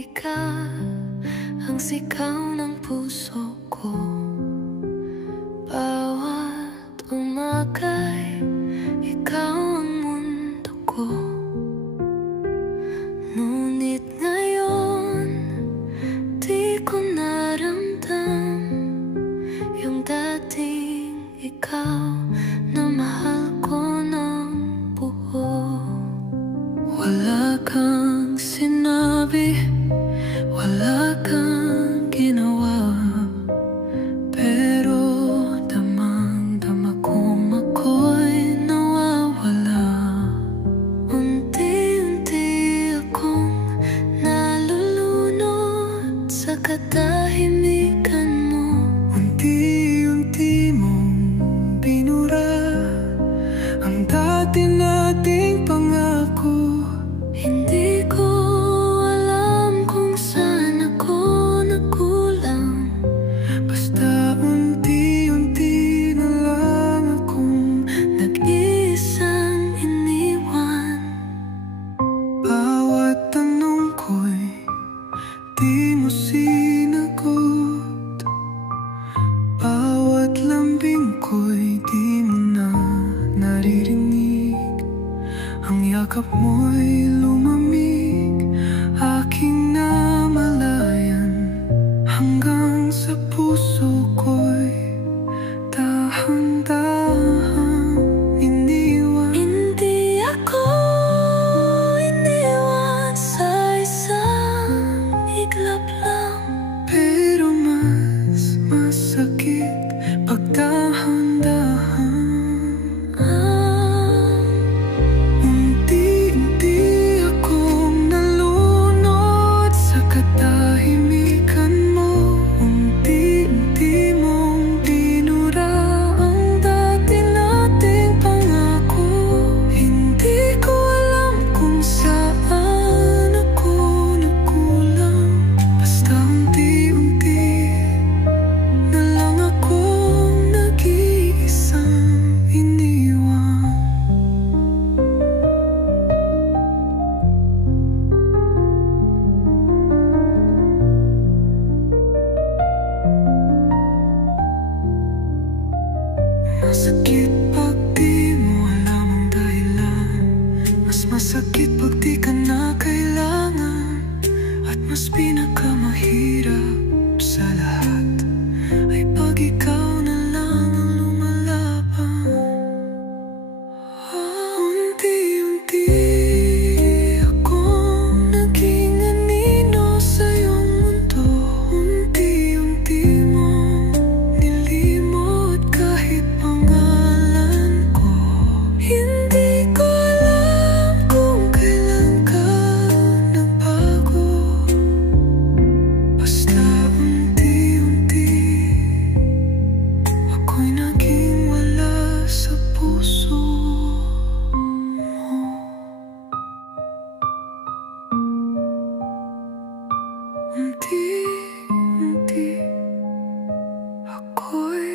Ikaw ang sigaw ng puso ko. Bawat umaga'y ikaw ang mundo ko. Ngunit ngayon di ko naramdam yung dating ikaw na mahal ko ng buo. Wala kang sinabi, wala kang ginawa, pero damang-dama kong ako'y nawawala. Unti-unti akong nalulunod sa katahimikan mo. Unti-unti mong binura ang dati nating pangako. Hindi ko alam kung saan ako nagkulang, basta unti-unti na lang akong nag-iisang iniwan. Bawat tanong ko'y di mo sinagot, bawat lambing ko'y di mo na naririnig. Ang yakap mo'y lumamig, aking namalayan, hanggang sa puso ko'y dahan-dahang iniwan. Hindi ako iniwan sa isang iglap lang, pero mas masakit pag dahan-dahan. Masakit pag di mo alam ang dahilan, mas masakit pag di ka na kailangan. At mas pinakamahirap sa lahat ay pag ikaw na lang ang lumalaban. Unti-unti akong naging anino sa iyong mundo. Unti-unti mong nilimot kahit pangalan ko. Hindi ko alam kung kailan ka nagbago, basta unti-unti ako'y naging wala sa puso mo. Unti-unti ako'y